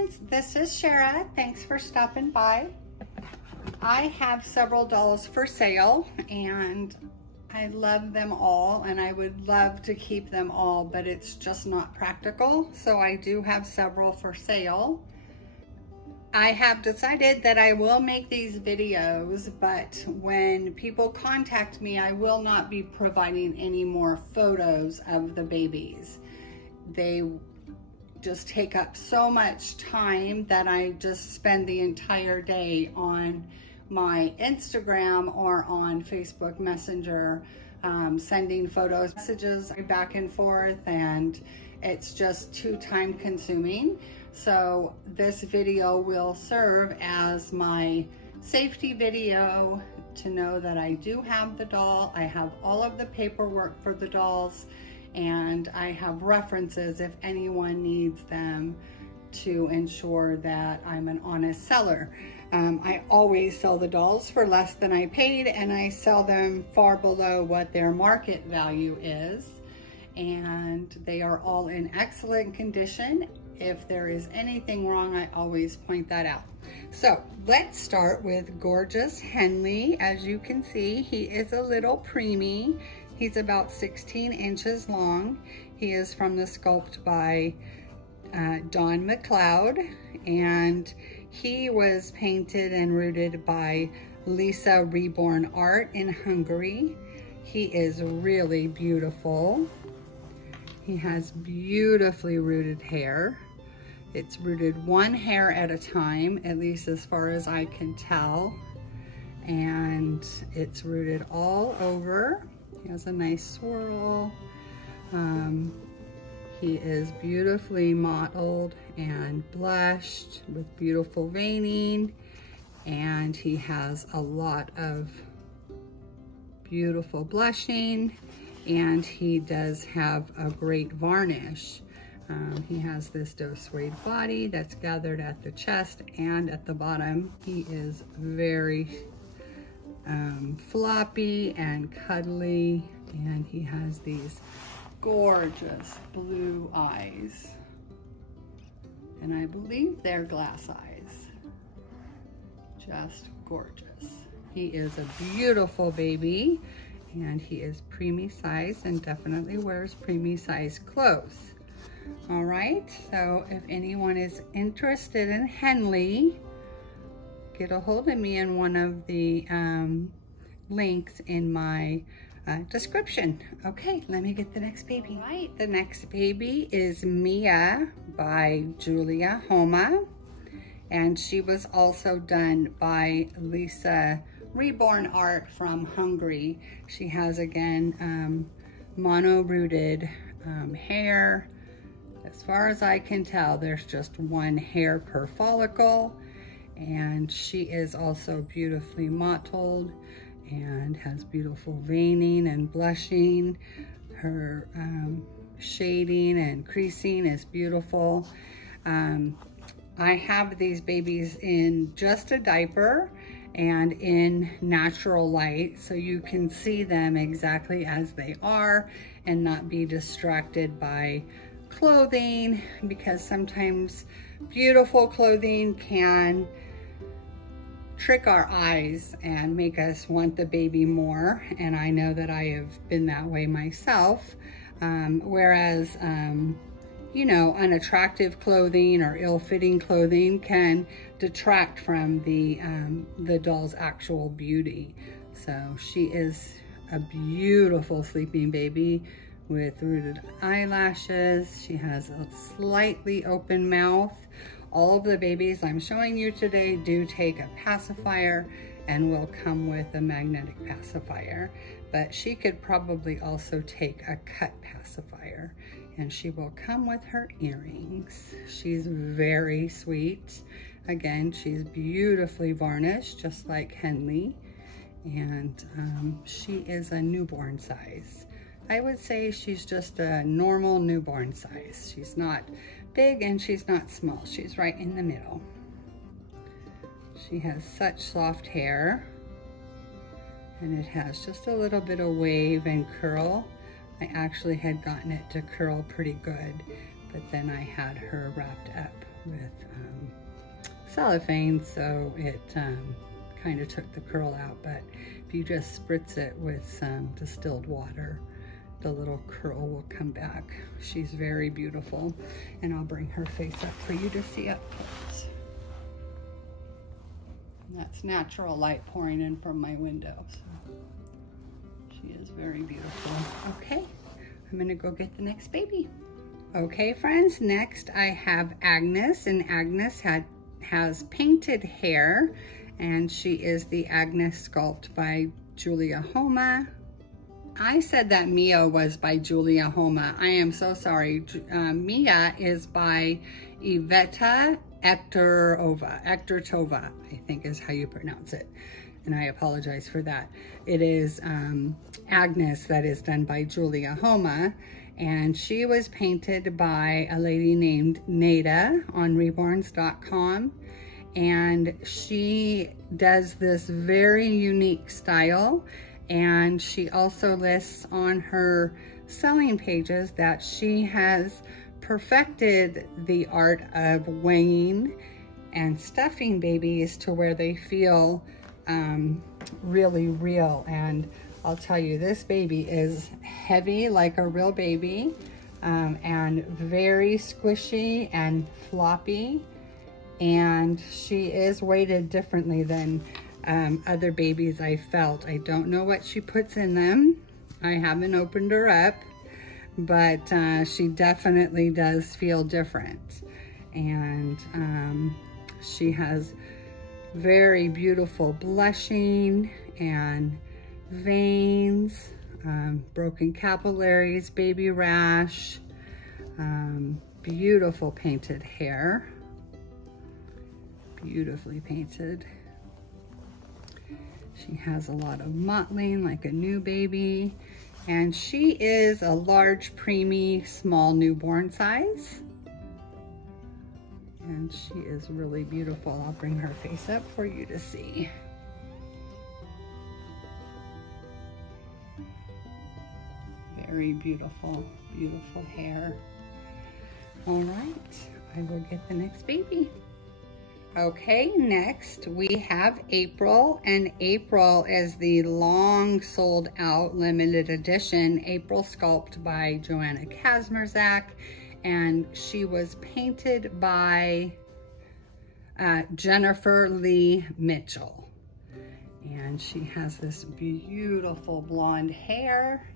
friends, this is Shara. Thanks for stopping by. I have several dolls for sale and I love them all and I would love to keep them all, but it's just not practical. So I do have several for sale. I have decided that I will make these videos, but when people contact me, I will not be providing any more photos of the babies. They just take up so much time that I just spend the entire day on my Instagram or on Facebook Messenger sending photos, messages back and forth, and it's just too time consuming. So this video will serve as my safety video to know that I do have the doll. I have all of the paperwork for the dolls, and I have references if anyone needs them to ensure that I'm an honest seller. I always sell the dolls for less than I paid, and I sell them far below what their market value is, and they are all in excellent condition. If there is anything wrong, I always point that out. So let's start with gorgeous Henley. As you can see, he is a little preemie. He's about 16 inches long. He is from the Sculpt by Dawn McLeod, and he was painted and rooted by Lisa Reborn Art in Hungary. He is really beautiful. He has beautifully rooted hair. It's rooted one hair at a time, at least as far as I can tell. And it's rooted all over. He has a nice swirl. He is beautifully mottled and blushed with beautiful veining. And he has a lot of beautiful blushing. And he does have a great varnish. He has this doe suede body that's gathered at the chest and at the bottom. He is very floppy and cuddly, and he has these gorgeous blue eyes. And I believe they're glass eyes. Just gorgeous. He is a beautiful baby, and he is preemie size and definitely wears preemie size clothes. All right, so if anyone is interested in Henley, get a hold of me in one of the links in my description. Okay, let me get the next baby. All right, the next baby is Mia by Julia Homa, and she was also done by Lisa Reborn Art from Hungary. She has, again, mono-rooted hair. As far as I can tell, there's just one hair per follicle, and she is also beautifully mottled and has beautiful veining and blushing. Her shading and creasing is beautiful. I have these babies in just a diaper and in natural light, so you can see them exactly as they are and not be distracted by clothing, because sometimes beautiful clothing can trick our eyes and make us want the baby more, and I know that I have been that way myself. Whereas you know, unattractive clothing or ill-fitting clothing can detract from the doll's actual beauty. So she is a beautiful sleeping baby with rooted eyelashes. She has a slightly open mouth. All of the babies I'm showing you today do take a pacifier and will come with a magnetic pacifier, but she could probably also take a cut pacifier, and she will come with her earrings. She's very sweet. Again, she's beautifully varnished, just like Henley, and she is a newborn size. I would say she's just a normal newborn size. She's not big and she's not small. She's right in the middle. She has such soft hair, and it has just a little bit of wave and curl. I actually had gotten it to curl pretty good, but then I had her wrapped up with cellophane, so it kind of took the curl out, but if you just spritz it with some distilled water, the little curl will come back. She's very beautiful, and I'll bring her face up for you to see up close. And that's natural light pouring in from my window, so she is very beautiful. Okay, I'm gonna go get the next baby. Okay, friends, next I have Agnes, and Agnes has painted hair, and she is the Agnes sculpt by Julia Homa. I said that Mia was by Julia Homa. I am so sorry. Mia is by Iveta Ektertova, I think is how you pronounce it. And I apologize for that. It is Agnes that is done by Julia Homa. And she was painted by a lady named Nada on reborns.com. And she does this very unique style. And she also lists on her selling pages that she has perfected the art of weighing and stuffing babies to where they feel really real. And I'll tell you, this baby is heavy like a real baby, and very squishy and floppy. And she is weighted differently than other babies I felt. I don't know what she puts in them. I haven't opened her up, but she definitely does feel different. And she has very beautiful blushing and veins, broken capillaries, baby rash, beautiful painted hair, beautifully painted. She has a lot of mottling like a new baby, and she is a large, preemie, small newborn size. And she is really beautiful. I'll bring her face up for you to see. Very beautiful, beautiful hair. All right, I will get the next baby. Okay, next we have April, and April is the long sold out limited edition April sculpt by Joanna Kazmierzak, and she was painted by Jennifer Lee Mitchell. And she has this beautiful blonde hair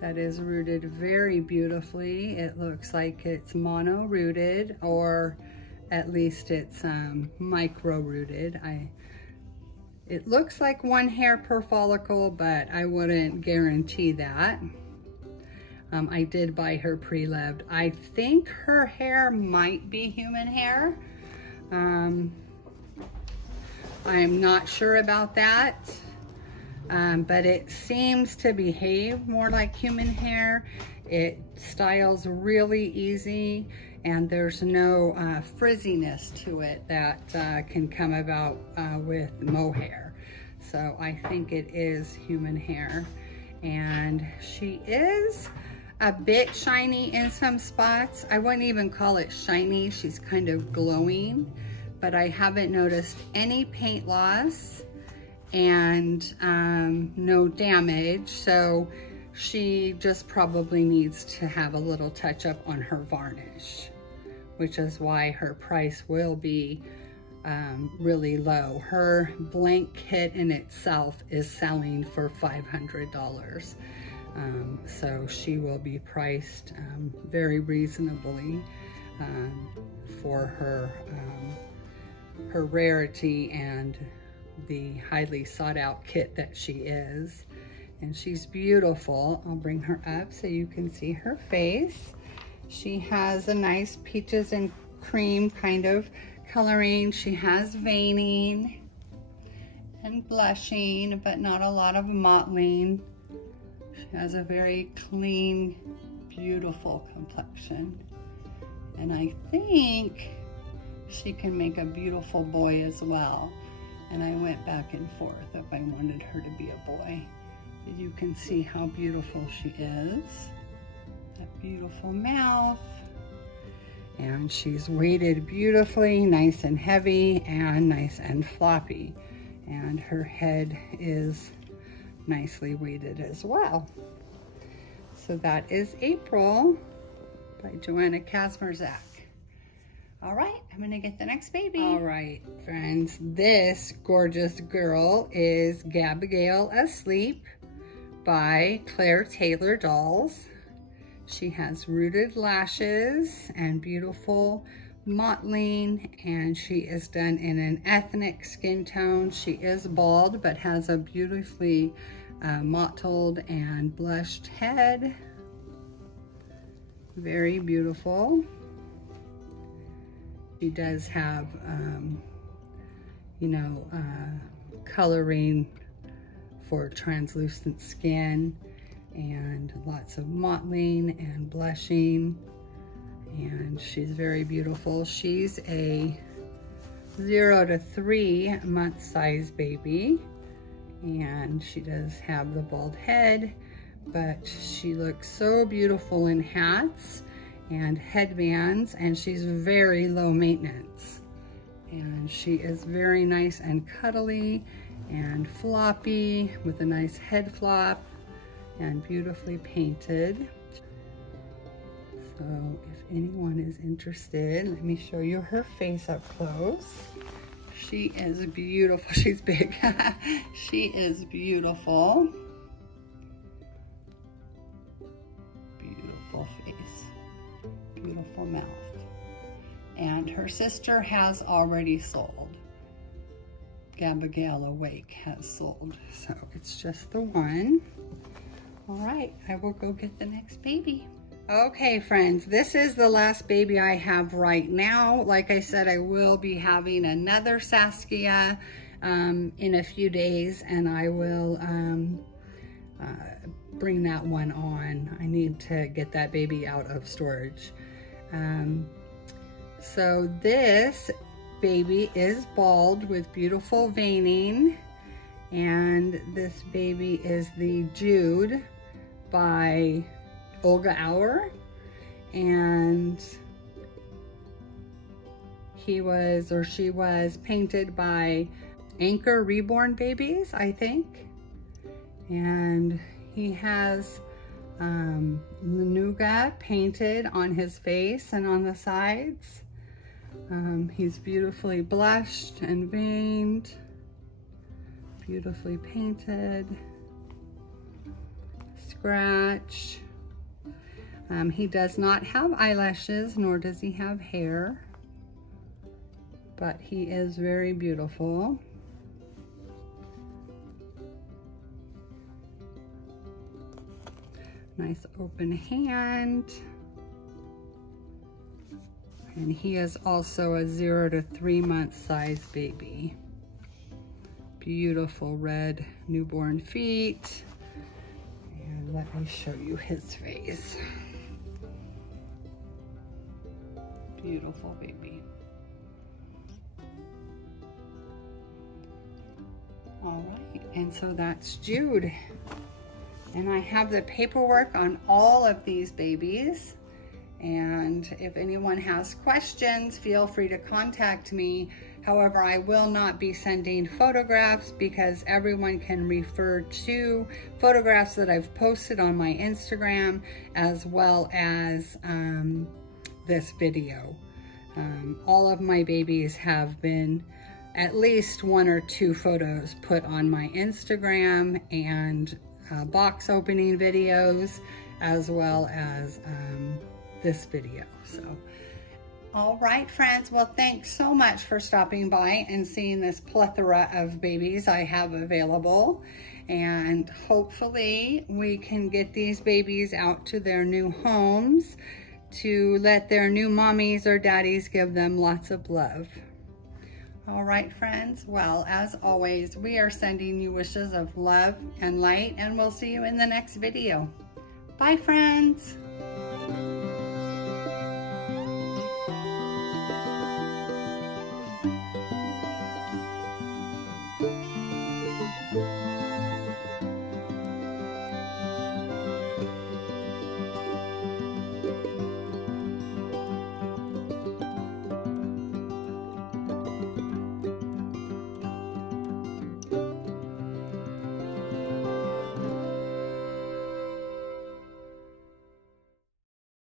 that is rooted very beautifully. It looks like it's mono rooted, or at least it's micro rooted. It looks like one hair per follicle, but I wouldn't guarantee that. I did buy her pre-loved. I think her hair might be human hair. I'm not sure about that, but it seems to behave more like human hair. It styles really easy, and there's no frizziness to it that can come about with mohair. So I think it is human hair. And she is a bit shiny in some spots. I wouldn't even call it shiny. She's kind of glowing, but I haven't noticed any paint loss and no damage. So she just probably needs to have a little touch up on her varnish, which is why her price will be really low. Her blank kit in itself is selling for $500. So she will be priced very reasonably for her rarity and the highly sought out kit that she is. And she's beautiful. I'll bring her up so you can see her face. She has a nice peaches and cream kind of coloring. She has veining and blushing, but not a lot of mottling. She has a very clean, beautiful complexion. And I think she can make a beautiful boy as well. And I went back and forth if I wanted her to be a boy. But you can see how beautiful she is. That beautiful mouth. And she's weighted beautifully, nice and heavy and nice and floppy. And her head is nicely weighted as well. So that is April by Joanna Kazmierzak. All right, I'm gonna get the next baby. All right, friends, this gorgeous girl is Gabrielle Asleep by Claire Taylor Dolls. She has rooted lashes and beautiful mottling, and she is done in an ethnic skin tone. She is bald, but has a beautifully mottled and blushed head. Very beautiful. She does have, coloring for translucent skin and lots of mottling and blushing. And she's very beautiful. She's a 0 to 3 month size baby. And she does have the bald head, but she looks so beautiful in hats and headbands, and she's very low maintenance. And she is very nice and cuddly and floppy with a nice head flop and beautifully painted. So if anyone is interested, let me show you her face up close. She is beautiful. She's big. She is beautiful. Beautiful face. Beautiful mouth. And her sister has already sold. Gabrielle Awake has sold. So it's just the one. All right, I will go get the next baby. Okay, friends, this is the last baby I have right now. Like I said, I will be having another Saskia in a few days, and I will bring that one on. I need to get that baby out of storage. So this baby is bald with beautiful veining, and this baby is the Jude by Olga Auer, and he was, or she was, painted by Anchor Reborn Babies, I think. And he has Lanuga painted on his face and on the sides. He's beautifully blushed and veined, beautifully painted, scratch. He does not have eyelashes, nor does he have hair, but he is very beautiful. Nice open hand. And he is also a 0 to 3 month size baby. Beautiful red newborn feet. And let me show you his face. Beautiful baby. All right, and so that's Jude. And I have the paperwork on all of these babies. And if anyone has questions, feel free to contact me. However, I will not be sending photographs because everyone can refer to photographs that I've posted on my Instagram, as well as this video. All of my babies have been at least 1 or 2 photos put on my Instagram, and box opening videos, as well as this video. So, all right, friends. Well, thanks so much for stopping by and seeing this plethora of babies I have available. And hopefully we can get these babies out to their new homes to let their new mommies or daddies give them lots of love. All right, friends. Well, as always, we are sending you wishes of love and light, and we'll see you in the next video. Bye, friends.